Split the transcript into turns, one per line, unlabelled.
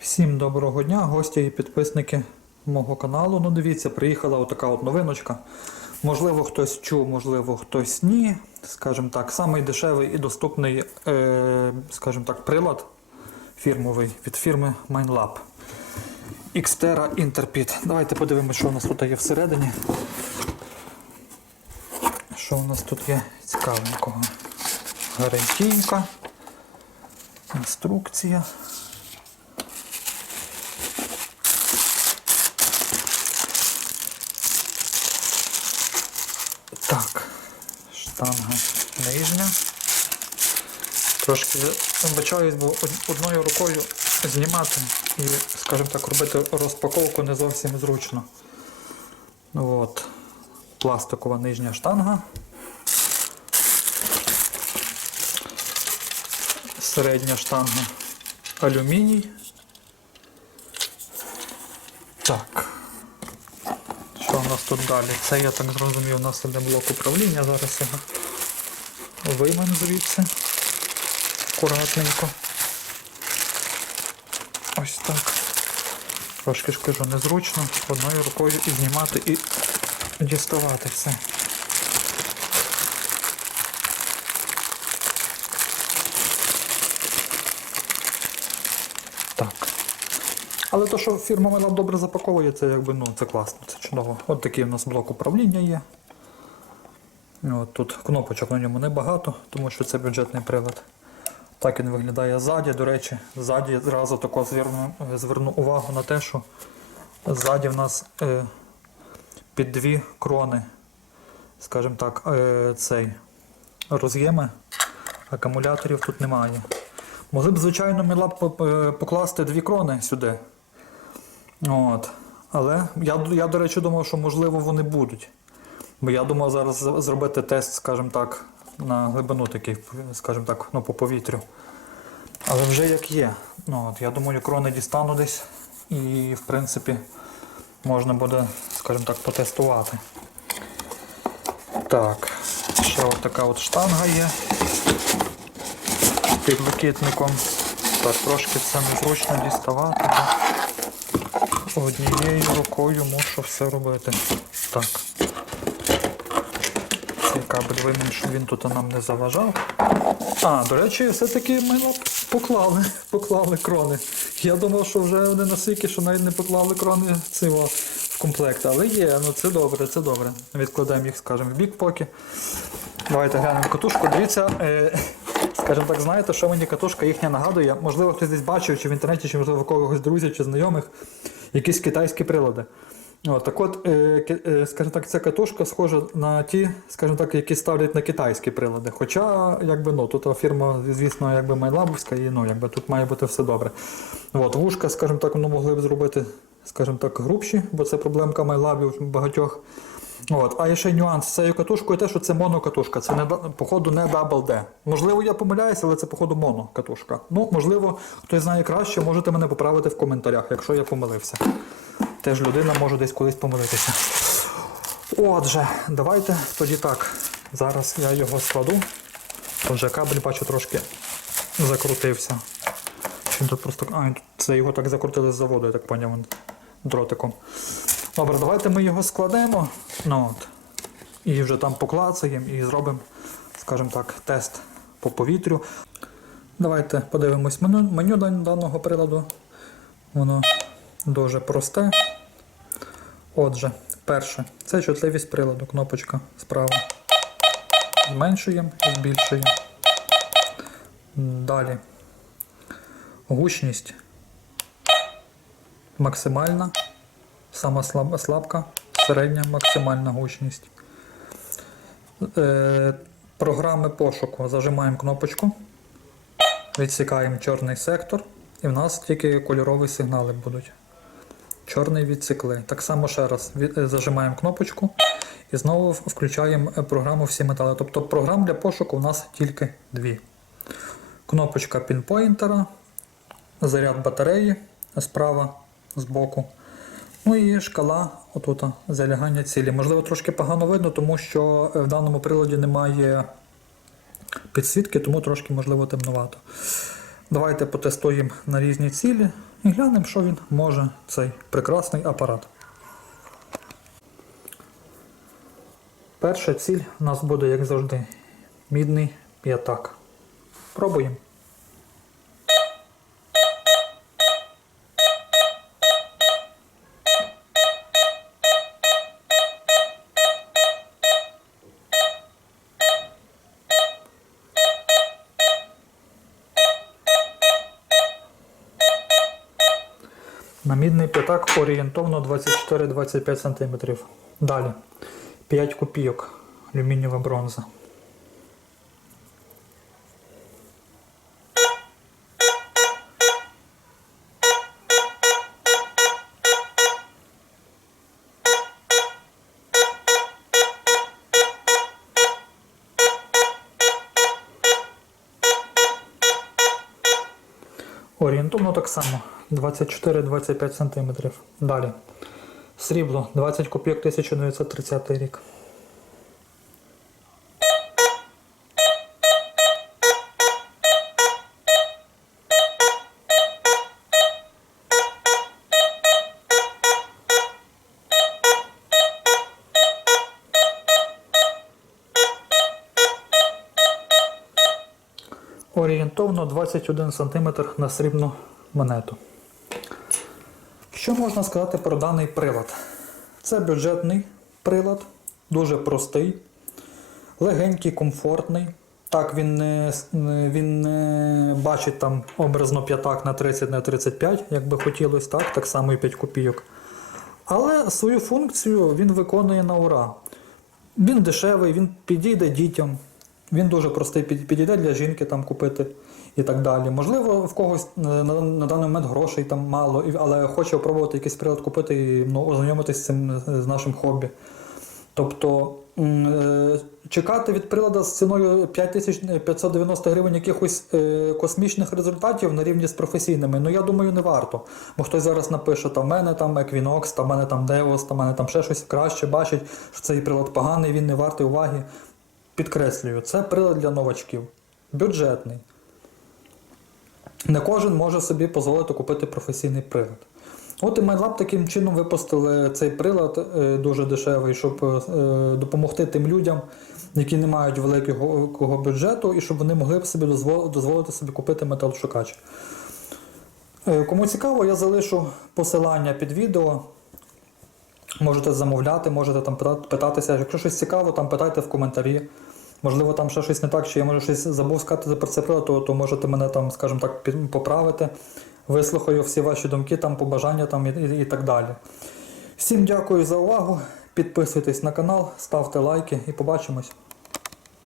Всім доброго дня, гості і підписники мого каналу. Ну дивіться, приїхала отака от новиночка. Можливо, хтось чув, можливо, хтось ні. Скажімо так, самий дешевий і доступний, е, скажімо так, прилад фірмовий від фірми MineLab. Xterra Interpid. Давайте подивимося, що у нас тут є всередині. Що у нас тут є цікавенького? Гарантійка, інструкція. Так, штанга нижня. Трошки вибачаюсь, бо одною рукою знімати і, скажімо так, робити розпаковку не зовсім зручно. Ну От. Пластикова нижня штанга. Середня штанга алюміній. Так. У нас тут далі? Це я так зрозумів, у нас іде блок управління. Зараз його виймемо звідси. Акуратненько. Ось так. Трошки ж кажу, незручно одною рукою і знімати і діставати все. Але то, що фірма Мелаб добре запаковує, це якби ну це класно, це чудово. От такий у нас блок управління є. От тут кнопочок на ньому небагато, тому що це бюджетний прилад. Так він виглядає ззаді. До речі, ззаді зразу тако зверну, зверну увагу на те, що ззаді в нас е, під дві крони, скажімо так, е, цей роз'єми, акумуляторів тут немає. Могли б, звичайно, Мілаб покласти дві крони сюди. От. Але я, я, до речі, думав, що можливо вони будуть. Бо я думав зараз зробити тест, скажімо так, на глибину такий, скажімо так, ну, по повітрю. Але вже як є. Ну, от, я думаю, крони дістану десь і, в принципі, можна буде, скажімо так, потестувати. Так, ще от така от штанга є під підлокітником. Так, трошки це незручно діставати. бо Однією рукою мушу все робити. Так. Цей кабель вимін, щоб він тут нам не заважав. А, до речі, все-таки ми поклали, поклали крони. Я думав, що вже вони настільки, що навіть не поклали крони цього в комплект. Але є, ну це добре, це добре. Відкладаємо їх, скажімо, в бік поки. Давайте глянемо катушку. Дивіться, е, скажімо так, знаєте, що мені катушка їхня нагадує. Можливо, хтось десь бачив, чи в інтернеті, чи можливо в когось друзів чи знайомих, якісь китайські прилади. От, так от, е, е, скажімо так, ця катушка схожа на ті, скажімо так, які ставлять на китайські прилади. Хоча, якби, ну, тут фірма, звісно, якби майлабовська, і ну, якби, тут має бути все добре. От, вушка, скажімо так, ну, могли б зробити, скажімо так, грубші, бо це проблемка майлабів багатьох. От, а ще нюанс з цією катушкою те, що це монокатушка, це не походу не Double D. Можливо, я помиляюся, але це походу монокатушка. Ну, можливо, хтось знає краще, можете мене поправити в коментарях, якщо я помилився. Теж людина може десь колись помилитися. Отже, давайте тоді так. Зараз я його складу. Отже, кабель бачу трошки закрутився. Чи тут просто. А, це його так закрутили з заводу, я так поняв, дротиком. Добре, давайте ми його складемо. Ну, от. І вже там поклацаємо і зробимо, скажімо так, тест по повітрю. Давайте подивимось меню, меню даного приладу. Воно дуже просте. Отже, перше, це чутливість приладу, кнопочка справа. Зменшуємо і збільшуємо. Далі. Гучність максимальна, сама слаб, слабка, середня максимальна гучність. Е, програми пошуку. Зажимаємо кнопочку, відсікаємо чорний сектор, і в нас тільки кольорові сигнали будуть. Чорний відсікли. Так само ще раз е, зажимаємо кнопочку і знову включаємо е, програму всі метали. Тобто програм для пошуку у нас тільки дві. Кнопочка пінпойнтера, заряд батареї справа, збоку. Ну і шкала отут залягання цілі. Можливо, трошки погано видно, тому що е, в даному приладі немає підсвітки, тому трошки можливо темнувато. Давайте потестуємо на різні цілі І глянемо, що він може, цей прекрасний апарат. Перша ціль у нас буде, як завжди, мідний п'ятак. Пробуємо. На мідний п'ятак орієнтовно 24-25 см. Далі 5 копійок алюмінієва бронза. Орієнтовно так само 24-25 см. Далі. Срібло 20 копійок 1930 рік. Орієнтовно 21 см на срібну монету. Що можна сказати про даний прилад? Це бюджетний прилад, дуже простий, легенький, комфортний. Так, він не, він не бачить там образно п'ятак на 30 на 35, як би хотілося, так, так само і 5 копійок. Але свою функцію він виконує на ура. Він дешевий, він підійде дітям. Він дуже простий, підійде для жінки там купити і так далі. Можливо, в когось е, на, на даний момент грошей там мало, але хоче спробувати якийсь прилад купити і ну, ознайомитися з цим е, з нашим хобі. Тобто е, чекати від приладу з ціною 5590 гривень якихось е, космічних результатів на рівні з професійними, ну я думаю, не варто. Бо хтось зараз напише, там в мене там Equinox, там в мене там Devos, там в мене там ще щось краще, бачить, що цей прилад поганий, він не вартий уваги. Підкреслюю, це прилад для новачків. Бюджетний. Не кожен може собі дозволити купити професійний прилад. От і MyLab таким чином випустили цей прилад е, дуже дешевий, щоб е, допомогти тим людям, які не мають великого бюджету, і щоб вони могли б собі дозволити собі купити металошукач. Е, Кому цікаво, я залишу посилання під відео. Можете замовляти, можете там питатися. Якщо щось цікаво, там питайте в коментарі. Можливо, там ще щось не так, чи я може щось забув сказати про це прилад, то, то можете мене там, скажімо так, поправити. Вислухаю всі ваші думки, там, побажання там, і, і, і так далі. Всім дякую за увагу. Підписуйтесь на канал, ставте лайки і побачимось.